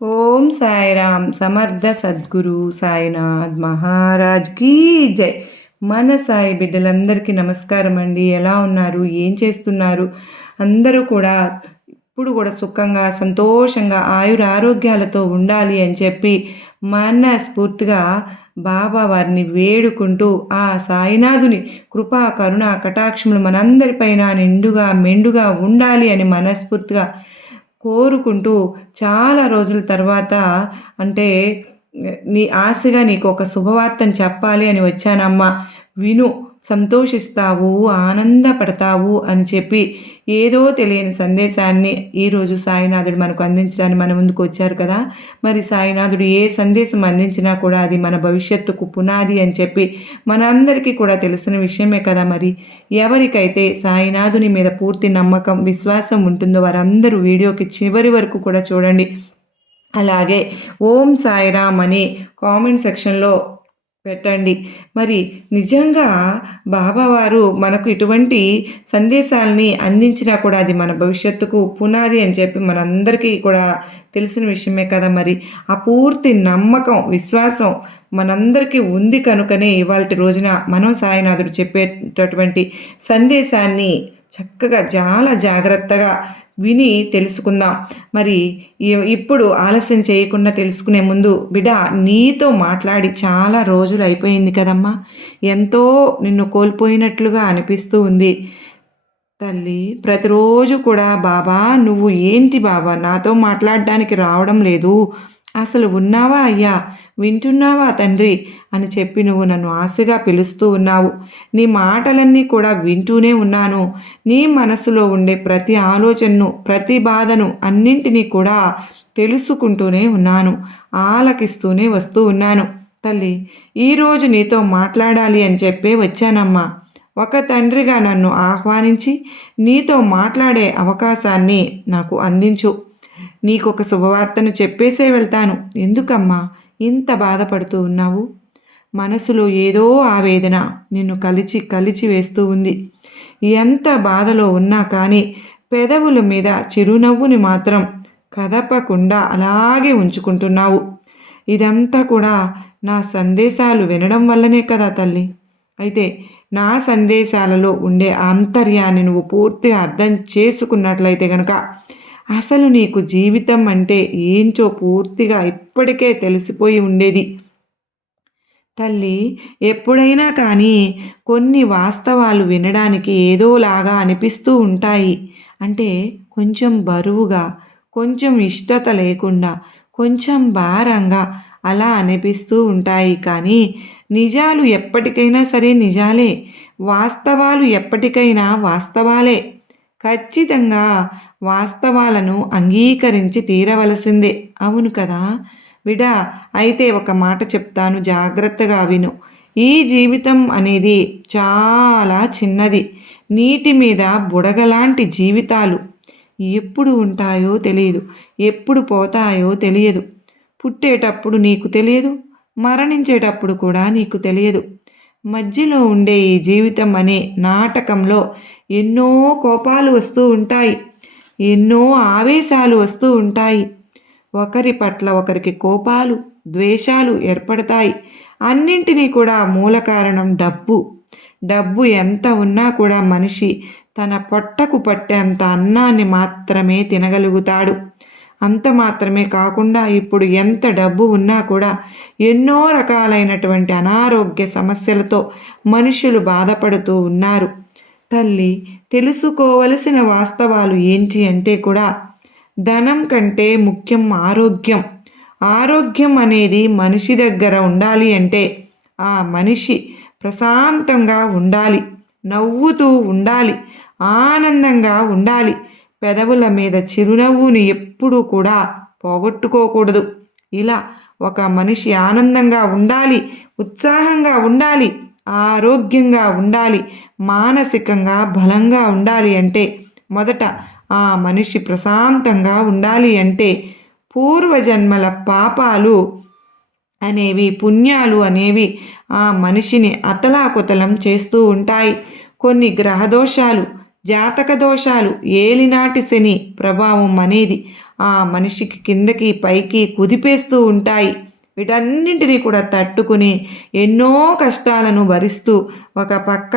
ఓం సాయిరామ్ సమర్థ సద్గురు సాయినాథ్ మహారాజ్ కీ జై. మన సాయి బిడ్డలందరికీ నమస్కారం అండి. ఎలా ఉన్నారు? ఏం చేస్తున్నారు? అందరూ కూడా ఇప్పుడు కూడా సుఖంగా సంతోషంగా ఆయురారోగ్యాలతో ఉండాలి అని చెప్పి మనస్ఫూర్తిగా బాబా వారిని వేడుకుంటూ ఆ సాయినాథుని కృపా కరుణ కటాక్షములు మనందరిపైన నిండుగా మెండుగా ఉండాలి అని మనస్ఫూర్తిగా కోరుకుంటూ చాలా రోజుల తర్వాత అంటే నీ ఆశగా నీకు ఒక శుభవార్తను చెప్పాలి అని వచ్చానమ్మా, విను, సంతోషిస్తావు, ఆనందపడతావు అని చెప్పి ఏదో తెలియని సందేశాన్ని ఈరోజు సాయినాథుడు మనకు అందించడానికి మన ముందుకు వచ్చారు కదా. మరి సాయినాథుడు ఏ సందేశం అందించినా కూడా అది మన భవిష్యత్తుకు పునాది అని చెప్పి మనందరికీ కూడా తెలిసిన విషయమే కదా. మరి ఎవరికైతే సాయినాథుని మీద పూర్తి నమ్మకం విశ్వాసం ఉంటుందో వారందరూ వీడియోకి చివరి వరకు కూడా చూడండి. అలాగే ఓం సాయిరామ్ అని కామెంట్ సెక్షన్లో పెట్టండి. మరి నిజంగా బాబావారు మనకు ఇటువంటి సందేశాలని అందించినా కూడా అది మన భవిష్యత్తుకు పునాది అని చెప్పి మనందరికీ కూడా తెలిసిన విషయమే కదా. మరి ఆ పూర్తి నమ్మకం విశ్వాసం మనందరికీ ఉంది కనుకనే ఇవాళ రోజున మనం సాయినాథుడు చెప్పేటటువంటి సందేశాన్ని చక్కగా చాలా జాగ్రత్తగా విని తెలుసుకుందాం. మరి ఇప్పుడు ఆలస్యం చేయకుండా తెలుసుకునే ముందు బిడ్డ, నీతో మాట్లాడి చాలా రోజులు అయిపోయింది కదమ్మా. ఎంతో నిన్ను కోల్పోయినట్లుగా అనిపిస్తూ ఉంది తల్లి. ప్రతిరోజు కూడా బాబా నువ్వు ఏంటి బాబా నాతో మాట్లాడడానికి రావడం లేదు, అసలు ఉన్నావా అయ్యా, వింటున్నావా తండ్రి అని చెప్పి నువ్వు నన్ను ఆశగా పిలుస్తూ ఉన్నావు. నీ మాటలన్నీ కూడా వింటూనే ఉన్నాను. నీ మనసులో ఉండే ప్రతి ఆలోచనను ప్రతి బాధను అన్నింటినీ కూడా తెలుసుకుంటూనే ఉన్నాను, ఆలకిస్తూనే వస్తూ ఉన్నాను తల్లి. ఈరోజు నీతో మాట్లాడాలి అని చెప్పే వచ్చానమ్మా. ఒక తండ్రిగా నన్ను ఆహ్వానించి నీతో మాట్లాడే అవకాశాన్ని నాకు అందించు. నీకొక శుభవార్తను చెప్పేసే వెళ్తాను. ఎందుకమ్మా ఇంత బాధపడుతూ ఉన్నావు? మనసులో ఏదో ఆవేదన నిన్ను కలిచి వేస్తూ ఉంది. ఎంత బాధలో ఉన్నా కానీ పెదవుల మీద చిరునవ్వుని మాత్రం కదపకుండా అలాగే ఉంచుకుంటున్నావు. ఇదంతా కూడా నా సందేశాలు వినడం వల్లనే కదా తల్లి. అయితే నా సందేశాలలో ఉండే ఆంతర్యాన్ని నువ్వు పూర్తిగా అర్థం చేసుకున్నట్లయితే కనుక అసలు నీకు జీవితం అంటే ఏంటో పూర్తిగా ఇప్పటికే తెలిసిపోయి ఉండేది తల్లి. ఎప్పుడైనా కానీ కొన్ని వాస్తవాలు వినడానికి ఏదోలాగా అనిపిస్తూ ఉంటాయి. అంటే కొంచెం బరువుగా, కొంచెం ఇష్టత లేకుండా, కొంచెం భారంగా అలా అనిపిస్తూ ఉంటాయి. కానీ నిజాలు ఎప్పటికైనా సరే నిజాలే, వాస్తవాలు ఎప్పటికైనా వాస్తవాలే. ఖచ్చితంగా వాస్తవాలను అంగీకరించి తీరవలసిందే. అవును కదా బిడా. అయితే ఒక మాట చెప్తాను, జాగ్రత్తగా విను. ఈ జీవితం అనేది చాలా చిన్నది. నీటి మీద బుడగలాంటి జీవితాలు ఎప్పుడు ఉంటాయో తెలియదు, ఎప్పుడు పోతాయో తెలియదు. పుట్టేటప్పుడు నీకు తెలియదు, మరణించేటప్పుడు కూడా నీకు తెలియదు. మధ్యలో ఉండే ఈ జీవితం అనే నాటకంలో ఎన్నో కోపాలు వస్తూ ఉంటాయి, ఎన్నో ఆవేశాలు వస్తూ ఉంటాయి. ఒకరి పట్ల ఒకరికి కోపాలు ద్వేషాలు ఏర్పడతాయి. అన్నింటినీ కూడా మూల కారణం డబ్బు. డబ్బు ఎంత ఉన్నా కూడా మనిషి తన పొట్టకు పట్టేంత అన్నాన్ని మాత్రమే తినగలుగుతాడు. అంత మాత్రమే కాకుండా ఇప్పుడు ఎంత డబ్బు ఉన్నా కూడా ఎన్నో రకాలైనటువంటి అనారోగ్య సమస్యలతో మనుషులు బాధపడుతూ ఉన్నారు తల్లి. తెలుసుకోవలసిన వాస్తవాలు ఏంటి అంటే కూడా ధనం కంటే ముఖ్యం ఆరోగ్యం. ఆరోగ్యం అనేది మనిషి దగ్గర ఉండాలి అంటే ఆ మనిషి ప్రశాంతంగా ఉండాలి, నవ్వుతూ ఉండాలి, ఆనందంగా ఉండాలి. పెదవుల మీద చిరునవ్వుని ఎప్పుడూ కూడా పోగొట్టుకోకూడదు. ఇలా ఒక మనిషి ఆనందంగా ఉండాలి, ఉత్సాహంగా ఉండాలి, ఆరోగ్యంగా ఉండాలి, మానసికంగా బలంగా ఉండాలి అంటే మొదట ఆ మనిషి ప్రశాంతంగా ఉండాలి అంటే పూర్వజన్మల పాపాలు అనేవి పుణ్యాలు అనేవి ఆ మనిషిని అతలాకుతలం చేస్తూ ఉంటాయి. కొన్ని గ్రహదోషాలు జాతక దోషాలు, ఏలినాటి శని ప్రభావం అనేది ఆ మనిషికి కిందకి పైకి కుదిపేస్తూ ఉంటాయి. వీటన్నింటినీ కూడా తట్టుకుని ఎన్నో కష్టాలను భరిస్తూ ఒక పక్క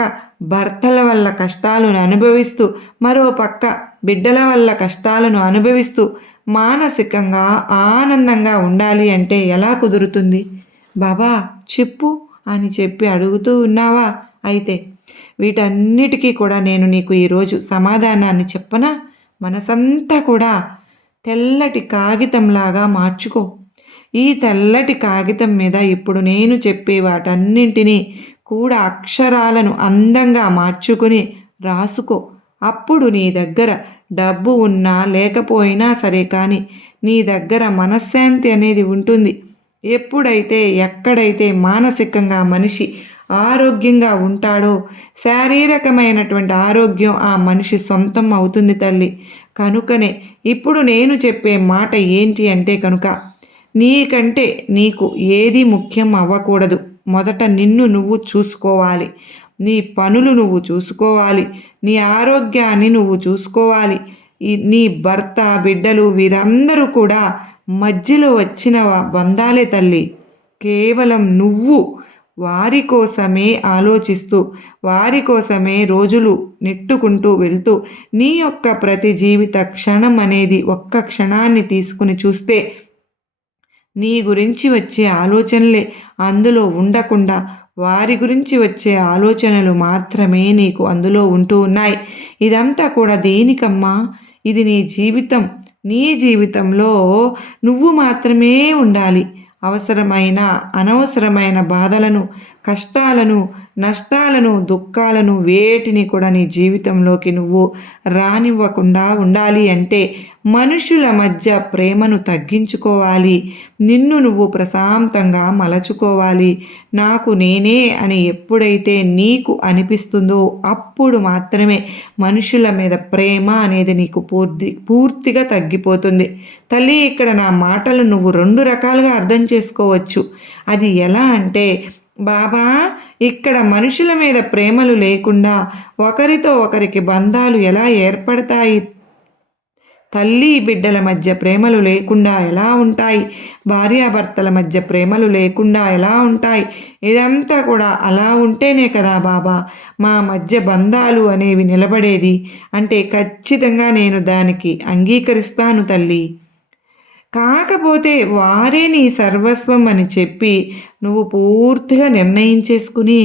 భర్తల వల్ల కష్టాలను అనుభవిస్తూ, మరో పక్క బిడ్డల వల్ల కష్టాలను అనుభవిస్తూ మానసికంగా ఆనందంగా ఉండాలి అంటే ఎలా కుదురుతుంది? బాబా చెప్పు అని చెప్పి అడుగుతూ ఉన్నావా? అయితే వీటన్నిటికీ కూడా నేను నీకు ఈరోజు సమాధానాన్ని చెప్పనా? మనసంతా కూడా తెల్లటి కాగితంలాగా మార్చుకో. ఈ తెల్లటి కాగితం మీద ఇప్పుడు నేను చెప్పే వాటన్నింటినీ కూడా అక్షరాలను అందంగా మార్చుకుని రాసుకో. అప్పుడు నీ దగ్గర డబ్బు ఉన్నా లేకపోయినా సరే కానీ నీ దగ్గర మనశ్శాంతి అనేది ఉంటుంది. ఎప్పుడైతే ఎక్కడైతే మానసికంగా మనిషి ఆరోగ్యంగా ఉంటాడో శారీరకమైనటువంటి ఆరోగ్యం ఆ మనిషి సొంతం అవుతుంది తల్లి. కనుకనే ఇప్పుడు నేను చెప్పే మాట ఏంటి అంటే కనుక నీకంటే నీకు ఏది ముఖ్యం అవ్వకూడదు. మొదట నిన్ను నువ్వు చూసుకోవాలి. నీ పనులు నువ్వు చూసుకోవాలి. నీ ఆరోగ్యాన్ని నువ్వు చూసుకోవాలి. నీ భర్త బిడ్డలు వీరందరూ కూడా మధ్యలో వచ్చిన బంధాలే తల్లి. కేవలం నువ్వు వారి కోసమే ఆలోచిస్తూ వారి కోసమే రోజులు నెట్టుకుంటూ వెళ్తూ నీ యొక్క ప్రతి జీవిత క్షణం అనేది ఒక్క క్షణాన్ని తీసుకుని చూస్తే నీ గురించి వచ్చే ఆలోచనలే అందులో ఉండకుండా వారి గురించి వచ్చే ఆలోచనలు మాత్రమే నీకు అందులో ఉంటూ ఉన్నాయి. ఇదంతా కూడా దేనికమ్మా? ఇది నీ జీవితం. నీ జీవితంలో నువ్వు మాత్రమే ఉండాలి. అవసరమైన అనవసరమైన బాధలను, కష్టాలను, నష్టాలను, దుఃఖాలను వేటిని కూడా నీ జీవితంలోకి నువ్వు రానివ్వకుండా ఉండాలి అంటే మనుషుల మధ్య ప్రేమను తగ్గించుకోవాలి. నిన్ను నువ్వు ప్రశాంతంగా మలచుకోవాలి. నాకు నేనే అని ఎప్పుడైతే నీకు అనిపిస్తుందో అప్పుడు మాత్రమే మనుషుల మీద ప్రేమ అనేది నీకు పూర్తిగా తగ్గిపోతుంది. తల్లి, ఇక్కడ నా మాటలు నువ్వు 2 రకాలుగా అర్థం చేసుకోవచ్చు. అది ఎలా అంటే, బాబా ఇక్కడ మనుషుల మీద ప్రేమలు లేకుండా ఒకరితో ఒకరికి బంధాలు ఎలా ఏర్పడతాయి? తల్లి బిడ్డల మధ్య ప్రేమలు లేకుండా ఎలా ఉంటాయి? భార్యాభర్తల మధ్య ప్రేమలు లేకుండా ఎలా ఉంటాయి? ఇదంతా కూడా అలా ఉంటేనే కదా బాబా మా మధ్య బంధాలు అనేవి నిలబడేది. అంటే ఖచ్చితంగా నేను దానికి అంగీకరిస్తాను తల్లి. కాకపోతే వారే నీ సర్వస్వం అని చెప్పి నువ్వు పూర్తిగా నిర్ణయించేసుకుని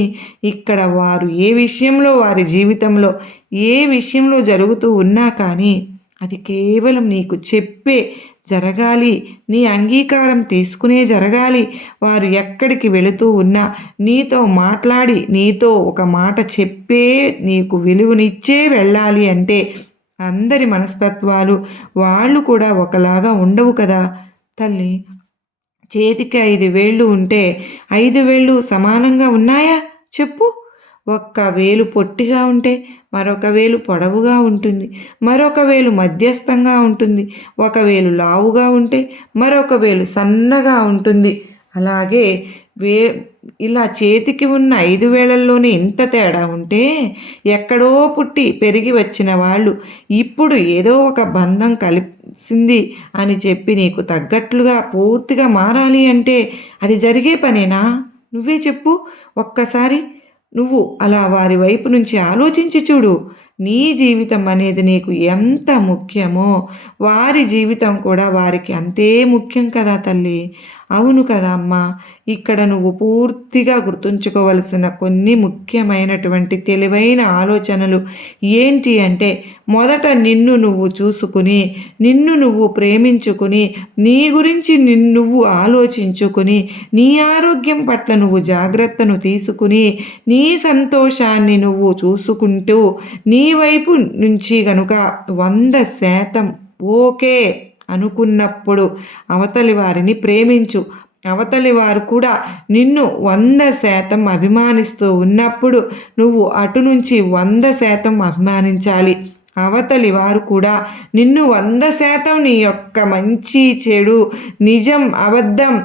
ఇక్కడ వారు ఏ విషయంలో వారి జీవితంలో ఏ విషయంలో జరుగుతూ ఉన్నా కానీ అది కేవలం నీకు చెప్పే జరగాలి. నీ అంగీకారం తీసుకునే జరగాలి. వారు ఎక్కడికి వెళుతూ ఉన్నా నీతో మాట్లాడి నీతో ఒక మాట చెప్పే నీకు విలువనిచ్చే వెళ్ళాలి అంటే అందరి మనస్తత్వాలు వాళ్ళు కూడా ఒకలాగా ఉండవు కదా తల్లి. చేతికి 5 వేళ్ళు ఉంటే 5 వేళ్ళు సమానంగా ఉన్నాయా చెప్పు? ఒక్క వేలు పొట్టిగా ఉంటే మరొక వేలు పొడవుగా ఉంటుంది, మరొక వేలు మధ్యస్థంగా ఉంటుంది, ఒక వేలు లావుగా ఉంటే మరొక వేలు సన్నగా ఉంటుంది. అలాగే ఇలా చేతికి ఉన్న 5 వేళల్లోనే ఇంత తేడా ఉంటే ఎక్కడో పుట్టి పెరిగి వచ్చిన వాళ్ళు ఇప్పుడు ఏదో ఒక బంధం కలిసింది అని చెప్పి నీకు తగ్గట్లుగా పూర్తిగా మారాలి అంటే అది జరిగే పనేనా? నువ్వే చెప్పు ఒక్కసారి. నువ్వు అలా వారి వైపు నుంచి ఆలోచించి చూడు. నీ జీవితం అనేది నీకు ఎంత ముఖ్యమో వారి జీవితం కూడా వారికి అంతే ముఖ్యం కదా తల్లి. అవును కదా అమ్మా. ఇక్కడ నువ్వు పూర్తిగా గుర్తుంచుకోవలసిన కొన్ని ముఖ్యమైనటువంటి తెలివైన ఆలోచనలు ఏంటి అంటే, మొదట నిన్ను నువ్వు చూసుకుని నిన్ను నువ్వు ప్రేమించుకుని నీ గురించి నువ్వు ఆలోచించుకుని నీ ఆరోగ్యం పట్ల నువ్వు జాగ్రత్తను తీసుకుని నీ సంతోషాన్ని నువ్వు చూసుకుంటూ నీ వైపు నుంచి గనుక 100% ఓకే అనుకున్నప్పుడు అవతలి వారిని ప్రేమించు. అవతలి వారు కూడా నిన్ను 100% అభిమానిస్తూ ఉన్నప్పుడు నువ్వు అటు నుంచి 100% అభిమానించాలి. అవతలి వారు కూడా నిన్ను 100% నీ యొక్క మంచి చెడు నిజం అబద్ధం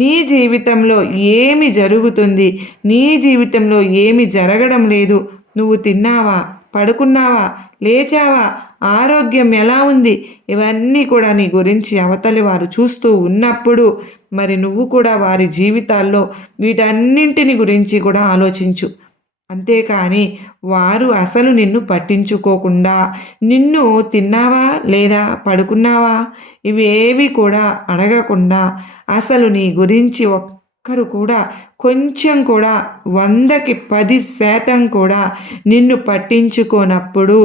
నీ జీవితంలో ఏమి జరుగుతుంది, నీ జీవితంలో ఏమి జరగడం లేదు, నువ్వు తిన్నావా పడుకున్నావా, లేచావా, ఆరోగ్యం ఎలా ఉంది, ఇవన్నీ కూడా నీ గురించి అవతలి వారు చూస్తూ ఉన్నప్పుడు మరి నువ్వు కూడా వారి జీవితాల్లో వీటన్నింటిని గురించి కూడా ఆలోచించు. అంతేకాని వారు అసలు నిన్ను పట్టించుకోకుండా నిన్ను తిన్నావా లేదా పడుకున్నావా ఇవేవి కూడా అడగకుండా అసలు నీ గురించి ఒక్కరు కూడా కొంచెం కూడా 100కి 10% కూడా నిన్ను పట్టించుకోనప్పుడు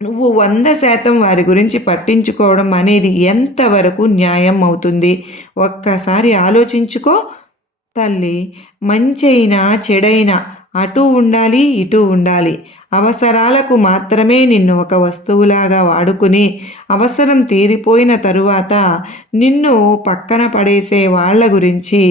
నువ్వు 100% వారి గురించి పట్టించుకోవడం అనేది ఎంతవరకు న్యాయం అవుతుంది? ఒక్కసారి ఆలోచించుకో తల్లి. మంచైనా చెడైనా అటూ ఉండాలి, ఇటూ ఉండాలి. అవసరాలకు మాత్రమే నిన్ను ఒక వస్తువులాగా వాడుకుని అవసరం తీరిపోయిన తరువాత నిన్ను పక్కన పడేసే వాళ్ళ గురించి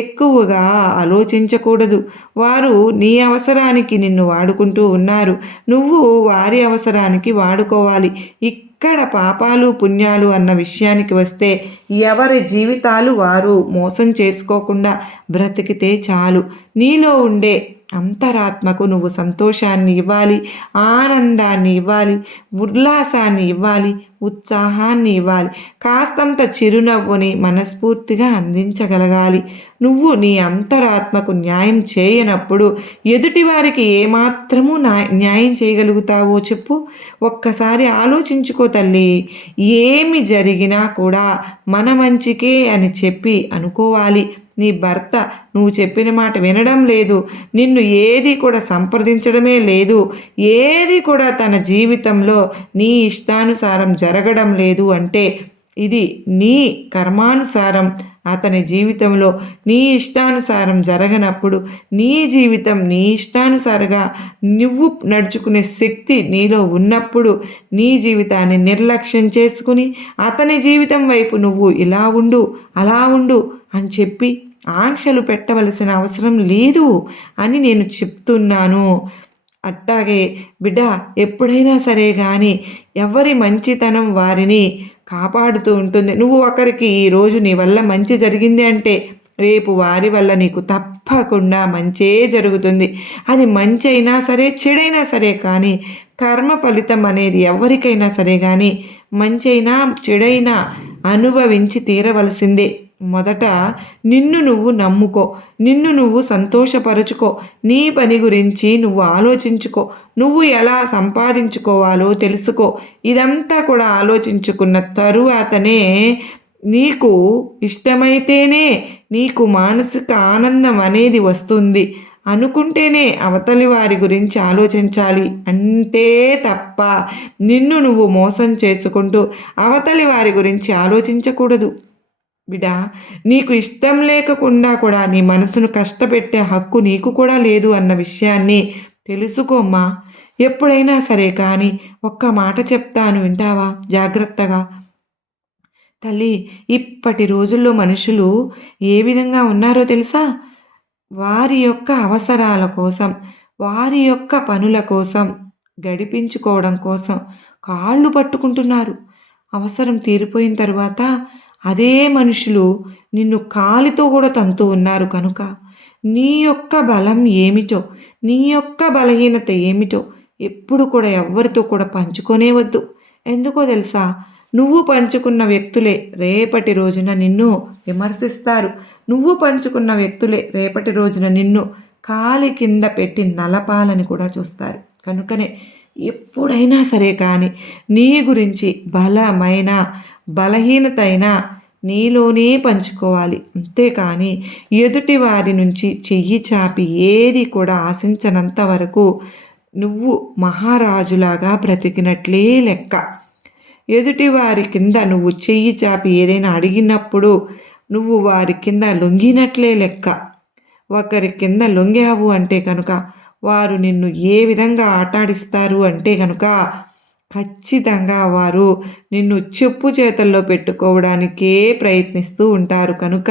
ఎక్కువగా ఆలోచించకూడదు. వారు నీ అవసరానికి నిన్ను వాడుకుంటూ ఉన్నారు, నువ్వు వారి అవసరానికి వాడుకోవాలి. ఇక్కడ పాపాలు పుణ్యాలు అన్న విషయానికి వస్తే ఎవరి జీవితాలు వారు మోసం చేసుకోకుండా బ్రతికితే చాలు. నీలో ఉండే అంతరాత్మకు నువ్వు సంతోషాన్ని ఇవ్వాలి, ఆనందాన్ని ఇవ్వాలి, ఉల్లాసాన్ని ఇవ్వాలి, ఉత్సాహాన్ని ఇవ్వాలి, కాస్తంత చిరునవ్వుని మనస్ఫూర్తిగా అందించగలగాలి. నువ్వు నీ అంతరాత్మకు న్యాయం చేయనప్పుడు ఎదుటివారికి ఏమాత్రము న్యాయం చేయగలుగుతావో చెప్పు. ఒక్కసారి ఆలోచించుకో తల్లి. ఏమి జరిగినా కూడా మన మంచికే అని చెప్పి అనుకోవాలి. నీ భర్త నువ్వు చెప్పిన మాట వినడం లేదు, నిన్ను ఏది కూడా సంప్రదించడమే లేదు, ఏది కూడా తన జీవితంలో నీ ఇష్టానుసారం జరగడం లేదు అంటే ఇది నీ కర్మానుసారం అతని జీవితంలో నీ ఇష్టానుసారం జరగనప్పుడు నీ జీవితం నీ ఇష్టానుసారంగా నువ్వు నడుచుకునే శక్తి నీలో ఉన్నప్పుడు నీ జీవితాన్ని నిర్లక్ష్యం చేసుకుని అతని జీవితం వైపు నువ్వు ఇలా ఉండు అలా ఉండు అని చెప్పి ఆంక్షలు పెట్టవలసిన అవసరం లేదు అని నేను చెప్తున్నాను. అట్టాగే బిడ్డ, ఎప్పుడైనా సరే కానీ ఎవరి మంచితనం వారిని కాపాడుతూ ఉంటుంది. నువ్వు ఒకరికి ఈరోజు నీ వల్ల మంచి జరిగింది అంటే రేపు వారి వల్ల నీకు తప్పకుండా మంచే జరుగుతుంది. అది మంచి అయినా సరే చెడైనా సరే కానీ కర్మ ఫలితం అనేది ఎవరికైనా సరే కానీ మంచైనా చెడైనా అనుభవించి తీరవలసిందే. మొదట నిన్ను నువ్వు నమ్ముకో, నిన్ను నువ్వు సంతోషపరుచుకో, నీ పని గురించి నువ్వు ఆలోచించుకో, నువ్వు ఎలా సంపాదించుకోవాలో తెలుసుకో. ఇదంతా కూడా ఆలోచించుకున్న తరువాతనే నీకు ఇష్టమైతేనే నీకు మానసిక ఆనందం అనేది వస్తుంది అనుకుంటేనే అవతలి వారి గురించి ఆలోచించాలి. అంతే తప్ప నిన్ను నువ్వు మోసం చేసుకుంటూ అవతలి వారి గురించి ఆలోచించకూడదు. బిడా, నీకు ఇష్టం లేకుండా కూడా నీ మనసును కష్టపెట్టే హక్కు నీకు కూడా లేదు అన్న విషయాన్ని తెలుసుకోమ్మా. ఎప్పుడైనా సరే కానీ ఒక్క మాట చెప్తాను, వింటావా జాగ్రత్తగా? తల్లి, ఇప్పటి రోజుల్లో మనుషులు ఏ విధంగా ఉన్నారో తెలుసా? వారి యొక్క అవసరాల కోసం, వారి యొక్క పనుల కోసం, గడిపించుకోవడం కోసం కాళ్ళు పట్టుకుంటున్నారు. అవసరం తీరిపోయిన తర్వాత అదే మనుషులు నిన్ను కాలితో కూడా తంతూ ఉన్నారు. కనుక నీ యొక్క బలం ఏమిటో, నీ యొక్క బలహీనత ఏమిటో ఎప్పుడు కూడా ఎవ్వరితో కూడా పంచుకొనే వద్దు. ఎందుకో తెలుసా? నువ్వు పంచుకున్న వ్యక్తులే రేపటి రోజున నిన్ను విమర్శిస్తారు. నువ్వు పంచుకున్న వ్యక్తులే రేపటి రోజున నిన్ను కాలి కింద పెట్టి నలపాలని కూడా చూస్తారు. కనుకనే ఎప్పుడైనా సరే కానీ నీ గురించి బలమైన బలహీనత అయినా నీలోనే పంచుకోవాలి. అంతేకాని ఎదుటి వారి నుంచి చెయ్యి చాపి ఏది కూడా ఆశించనంత వరకు నువ్వు మహారాజులాగా బ్రతికినట్లే లెక్క. ఎదుటి వారి కింద నువ్వు చెయ్యి చాపి ఏదైనా అడిగినప్పుడు నువ్వు వారి కింద లొంగినట్లే లెక్క. ఒకరి కింద లొంగావు అంటే కనుక వారు నిన్ను ఏ విధంగా ఆటాడిస్తారు అంటే కనుక ఖచ్చితంగా వారు నిన్ను చెప్పు చేతల్లో పెట్టుకోవడానికే ప్రయత్నిస్తూ ఉంటారు. కనుక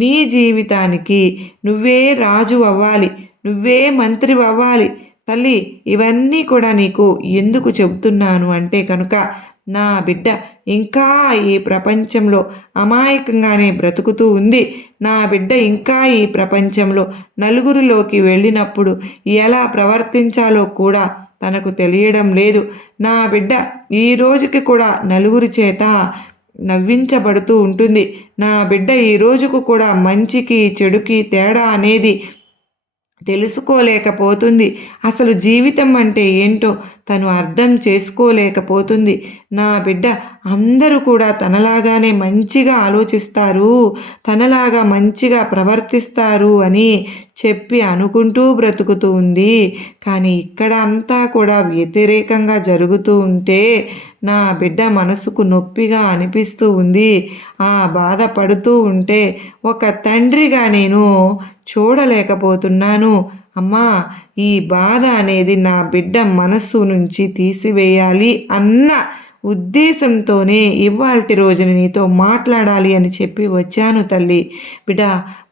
నీ జీవితానికి నువ్వే రాజు అవ్వాలి, నువ్వే మంత్రి అవ్వాలి. తల్లి, ఇవన్నీ కూడా నీకు ఎందుకు చెబుతున్నాను అంటే కనుక నా బిడ్డ ఇంకా ఈ ప్రపంచంలో అమాయకంగానే బ్రతుకుతూ ఉంది. నా బిడ్డ ఇంకా ఈ ప్రపంచంలో నలుగురిలోకి వెళ్ళినప్పుడు ఎలా ప్రవర్తించాలో కూడా తనకు తెలియడం లేదు. నా బిడ్డ ఈ రోజుకి కూడా నలుగురి చేత నవ్వించబడుతూ ఉంటుంది. నా బిడ్డ ఈ రోజుకు కూడా మంచికి చెడుకి తేడా అనేది తెలుసుకోలేకపోతుంది. అసలు జీవితం అంటే ఏంటో తను అర్థం చేసుకోలేకపోతుంది. నా బిడ్డ అందరూ కూడా తనలాగానే మంచిగా ఆలోచిస్తారు, తనలాగా మంచిగా ప్రవర్తిస్తారు అని చెప్పి అనుకుంటూ బ్రతుకుతూ ఉంది. కానీ ఇక్కడ అంతా కూడా వ్యతిరేకంగా జరుగుతూ ఉంటే నా బిడ్డ మనసుకు నొప్పిగా అనిపిస్తూ ఉంది. ఆ బాధపడుతూ ఉంటే ఒక తండ్రిగా నేను చూడలేకపోతున్నాను. అమ్మా, ఈ బాధ అనేది నా బిడ్డ మనస్సు నుంచి తీసివేయాలి అన్న ఉద్దేశంతోనే ఇవాల్టి రోజున నీతో మాట్లాడాలి అని చెప్పి వచ్చాను తల్లి. బిడ్డ,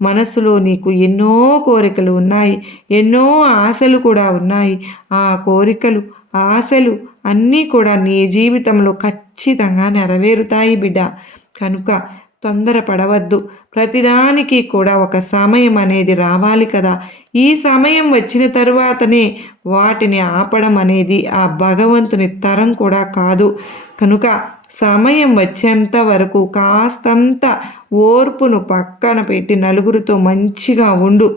మనసులో నీకు ఎన్నో కోరికలు ఉన్నాయి, ఎన్నో ఆశలు కూడా ఉన్నాయి. ఆ కోరికలు, ఆశలు అన్నీ కూడా నీ జీవితంలో ఖచ్చితంగా నెరవేరుతాయి బిడ్డ. కనుక తొందరపడవద్దు. ప్రతిదానికి కూడా ఒక సమయం అనేది రావాలి కదా. ఈ సమయం వచ్చిన తరువాతనే వాటిని ఆపడం అనేది ఆ భగవంతుని తరం కూడా కాదు. కనుక సమయం వచ్చేంత వరకు కాస్తంత ఓర్పును పక్కన పెట్టి నలుగురితో మంచిగా ఉండు.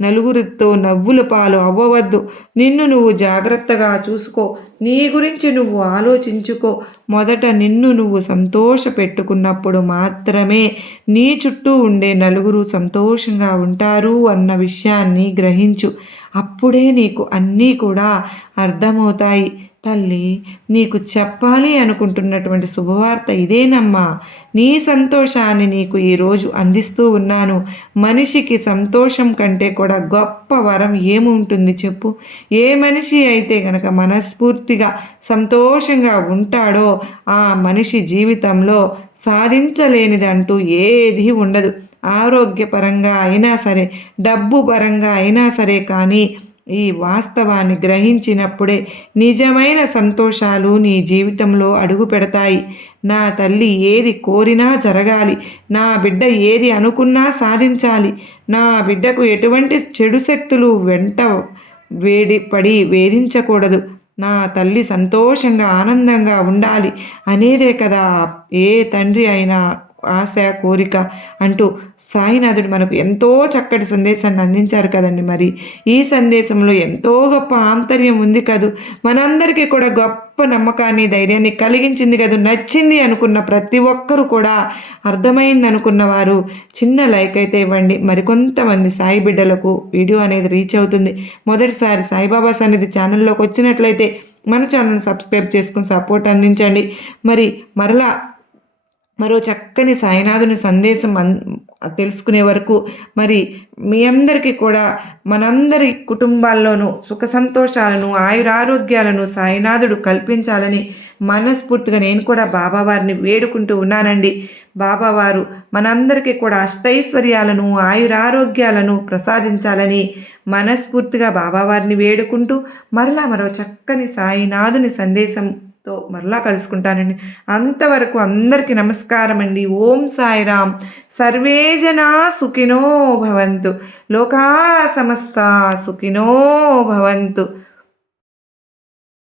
నలుగురితో నవ్వుల పాలు అవ్వవద్దు. నిన్ను నువ్వు జాగ్రత్తగా చూసుకో. నీ గురించి నువ్వు ఆలోచించుకో. మొదట నిన్ను నువ్వు సంతోష పెట్టుకున్నప్పుడు మాత్రమే నీ చుట్టూ ఉండే నలుగురు సంతోషంగా ఉంటారు అన్న విషయాన్ని గ్రహించు. అప్పుడే నీకు అన్నీ కూడా అర్థమవుతాయి. తల్లి, నీకు చెప్పాలి అనుకుంటున్నటువంటి శుభవార్త ఇదేనమ్మా. నీ సంతోషాన్ని నీకు ఈరోజు అందిస్తూ ఉన్నాను. మనిషికి సంతోషం కంటే కూడా గొప్ప వరం ఏముంటుంది చెప్పు? ఏ మనిషి అయితే గనక మనస్ఫూర్తిగా సంతోషంగా ఉంటాడో ఆ మనిషి జీవితంలో సాధించలేనిదంటూ ఏది ఉండదు. ఆరోగ్యపరంగా అయినా సరే, డబ్బు పరంగా అయినా సరే. కానీ ఈ వాస్తవాన్ని గ్రహించినప్పుడే నిజమైన సంతోషాలు నీ జీవితంలో అడుగు పెడతాయి. నా తల్లి ఏది కోరినా జరగాలి. నా బిడ్డ ఏది అనుకున్నా సాధించాలి. నా బిడ్డకు ఎటువంటి చెడు శక్తులు వెంట పడి వేధించకూడదు. నా తల్లి సంతోషంగా ఆనందంగా ఉండాలి అనేదే కదా ఏ తండ్రి అయినా ఆశ, కోరిక అంటూ సాయినాథుడు మనకు ఎంతో చక్కటి సందేశాన్ని అందించారు కదండి. మరి ఈ సందేశంలో ఎంతో గొప్ప ఆంతర్యం ఉంది కదూ. మనందరికీ కూడా గొప్ప నమ్మకాన్ని, ధైర్యాన్ని కలిగించింది కదూ. నచ్చింది అనుకున్న ప్రతి ఒక్కరూ కూడా, అర్థమైంది అనుకున్న వారు చిన్న లైక్ అయితే ఇవ్వండి. మరికొంతమంది సాయి బిడ్డలకు వీడియో అనేది రీచ్ అవుతుంది. మొదటిసారి సాయిబాబా సన్నిధి ఛానల్లోకి వచ్చినట్లయితే మన ఛానల్ని సబ్స్క్రైబ్ చేసుకుని సపోర్ట్ అందించండి. మరో చక్కని సాయినాథుని సందేశం తెలుసుకునే వరకు మరి మీ అందరికీ కూడా మనందరి కుటుంబాల్లోనూ సుఖ సంతోషాలను, ఆయురారోగ్యాలను సాయినాథుడు కల్పించాలని మనస్ఫూర్తిగా నేను కూడా బాబావారిని వేడుకుంటూ ఉన్నానండి. బాబావారు మనందరికీ కూడా అష్టైశ్వర్యాలను, ఆయురారోగ్యాలను ప్రసాదించాలని మనస్ఫూర్తిగా బాబావారిని వేడుకుంటూ మరో చక్కని సాయినాథుని సందేశంతో మరలా కలుసుకుంటానండి. అంతవరకు అందరికీ నమస్కారం అండి. ఓం సాయిరామ్. సర్వే జనా సుఖినో భవంతు. లోకా సమస్త సుఖినో భవంతు.